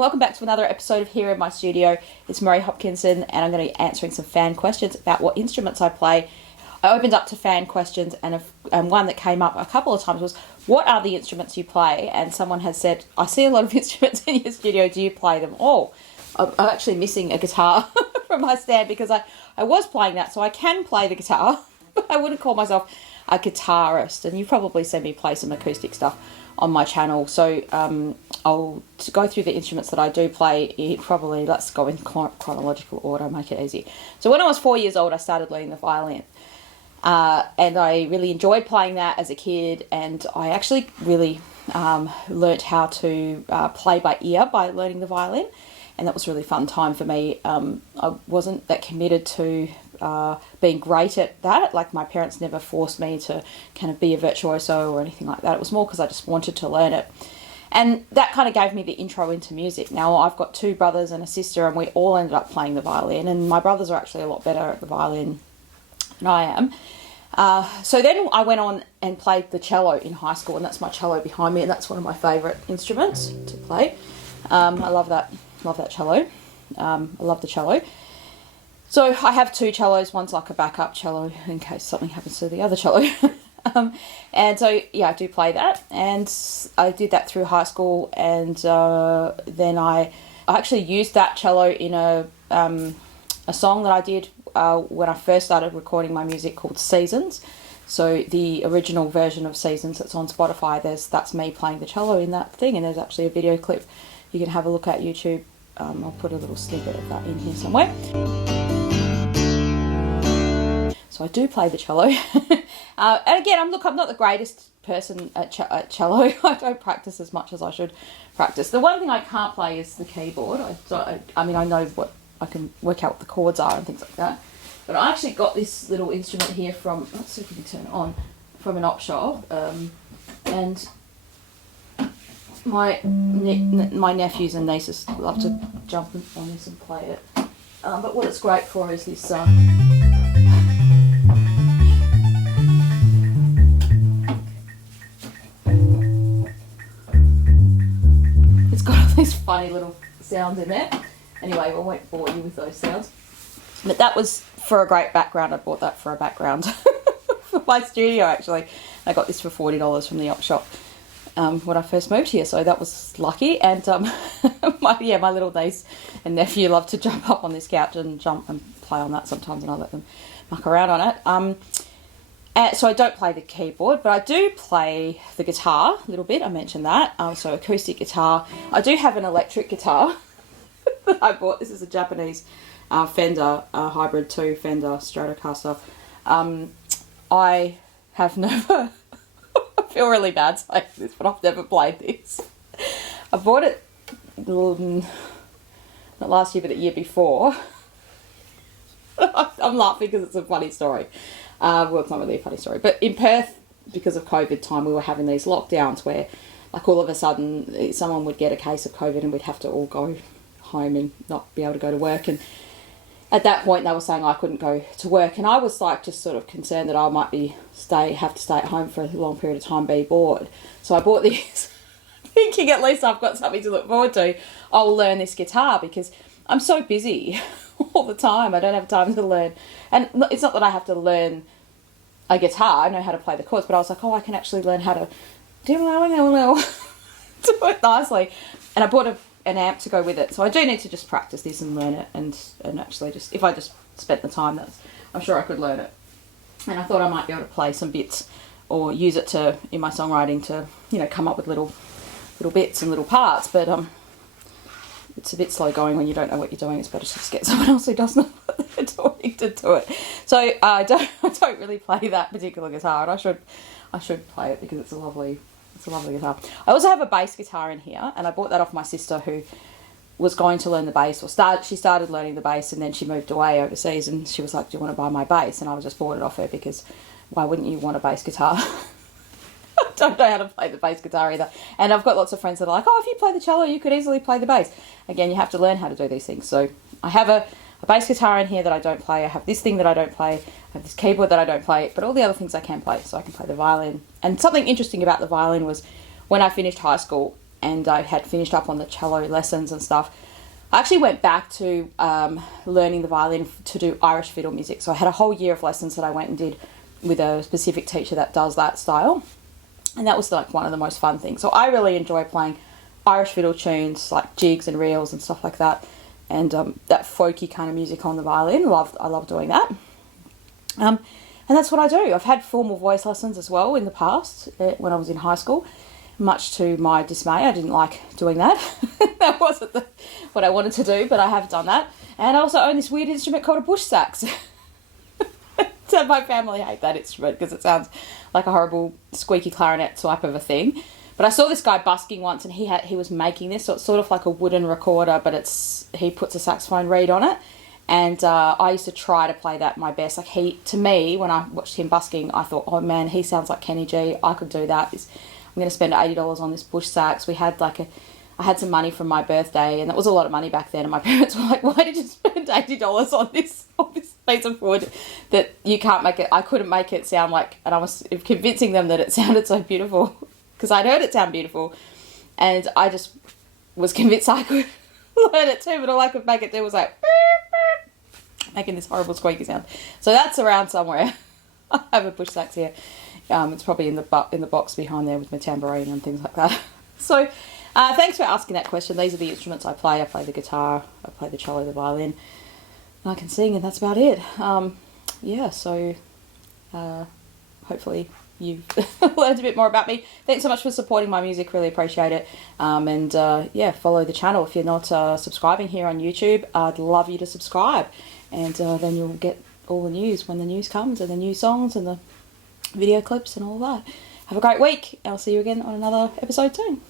welcome back to another episode of Here in My Studio. It's Murray Hopkinson, and I'm going to be answering some fan questions about what instruments I play. I opened up to fan questions, and one that came up a couple of times was, what are the instruments you play? And someone has said, I see a lot of instruments in your studio, do you play them all? I'm actually missing a guitar from my stand because I was playing that, so I can play the guitar, but I wouldn't call myself a guitarist, and you've probably seen me play some acoustic stuff on my channel. So I'll go through the instruments that I do play. Probably let's go in chronological order, make it easy. So when I was 4 years old, I started learning the violin, and I really enjoyed playing that as a kid, and I actually really learnt how to play by ear by learning the violin, and that was a really fun time for me. I wasn't that committed to being great at that. Like, my parents never forced me to kind of be a virtuoso or anything like that. It was more because I just wanted to learn it. And that kind of gave me the intro into music. Now, I've got two brothers and a sister, and we all ended up playing the violin, and my brothers are actually a lot better at the violin than I am. So then I went on and played the cello in high school, and that's my cello behind me, and that's one of my favourite instruments to play. I love that cello. I love the cello. So I have two cellos. One's like a backup cello in case something happens to the other cello. And so, yeah, I do play that. And I did that through high school. And then I actually used that cello in a song that I did when I first started recording my music called Seasons. So the original version of Seasons that's on Spotify, that's me playing the cello in that thing. And there's actually a video clip you can have a look at YouTube. I'll put a little snippet of that in here somewhere. So I do play the cello. And again, I'm not the greatest person at cello. I don't practice as much as I should practice. The one thing I can't play is the keyboard. I mean, I know what I can work out what the chords are and things like that. But I actually got this little instrument here from, let's see if we can turn it on, from an op shop. And my nephews and nieces love to jump on this and play it. But what it's great for is this... It's got all these funny little sounds in there. Anyway, I won't bore you with those sounds. But that was for a great background. I bought that for a background for my studio, actually. I got this for $40 from the op shop when I first moved here, so that was lucky. And my little niece and nephew love to jump up on this couch and jump and play on that sometimes, and I let them muck around on it. So I don't play the keyboard, but I do play the guitar a little bit. I mentioned that. So acoustic guitar. I do have an electric guitar that I bought. This is a Japanese Fender Hybrid 2 Fender Stratocaster. I have never... I feel really bad saying this, but I've never played this. I bought it not last year, but the year before. I'm laughing because it's a funny story. Well, it's not really a funny story. But in Perth, because of COVID time, we were having these lockdowns where, like, all of a sudden someone would get a case of COVID and we'd have to all go home and not be able to go to work. And at that point, they were saying I couldn't go to work. And I was, like, just sort of concerned that I might have to stay at home for a long period of time, be bored. So I bought these, thinking at least I've got something to look forward to. I'll learn this guitar because I'm so busy all the time. I don't have time to learn. And it's not that I have to learn a guitar. I know how to play the chords, but I was like, I can actually learn how to do it nicely. And I bought an amp to go with it. So I do need to just practice this and learn it, and actually just, if I just spent the time, I'm sure I could learn it. And I thought I might be able to play some bits or use it in my songwriting to, come up with little bits and little parts, but it's a bit slow going when you don't know what you're doing. It's better to just get someone else who does know what they're doing to do it. So I don't really play that particular guitar, and I should play it because it's a lovely guitar. I also have a bass guitar in here, and I bought that off my sister, who was going to learn the bass, she started learning the bass, and then she moved away overseas, and she was like, do you want to buy my bass? And I just bought it off her because why wouldn't you want a bass guitar? I don't know how to play the bass guitar either. And I've got lots of friends that are like, if you play the cello, you could easily play the bass. Again, you have to learn how to do these things. So I have a bass guitar in here that I don't play. I have this thing that I don't play. I have this keyboard that I don't play. But all the other things I can play. So I can play the violin. And something interesting about the violin was when I finished high school, and I had finished up on the cello lessons and stuff, I actually went back to learning the violin to do Irish fiddle music. So I had a whole year of lessons that I went and did with a specific teacher that does that style. And that was like one of the most fun things. So I really enjoy playing Irish fiddle tunes, like jigs and reels and stuff like that. And that folky kind of music on the violin. I love doing that. And that's what I do. I've had formal voice lessons as well in the past when I was in high school. Much to my dismay, I didn't like doing that. That wasn't what I wanted to do, but I have done that. And I also own this weird instrument called a bush sax. So my family hate that instrument because it sounds like a horrible squeaky clarinet type of a thing. But I saw this guy busking once, and he was making this, so it's sort of like a wooden recorder, but he puts a saxophone reed on it. And I used to try to play that my best. Like to me, when I watched him busking, I thought, oh man, he sounds like Kenny G. I could do that. I'm going to spend $80 on this bush sax. I had some money from my birthday, and that was a lot of money back then. And my parents were like, "Why did you spend $80 on this piece of wood that you can't make it?" I couldn't make it sound like, and I was convincing them that it sounded so beautiful because I'd heard it sound beautiful, and I just was convinced I could learn it too. But all I could make it do was like making this horrible squeaky sound. So that's around somewhere. I have a bush sax here. It's probably in the box behind there with my tambourine and things like that. So, thanks for asking that question. These are the instruments I play. I play the guitar, I play the cello, the violin, and I can sing, and that's about it. So hopefully you've learned a bit more about me. Thanks so much for supporting my music. Really appreciate it. Follow the channel. If you're not subscribing here on YouTube, I'd love you to subscribe, and then you'll get all the news when the news comes, and the new songs and the video clips and all that. Have a great week. I'll see you again on another episode soon.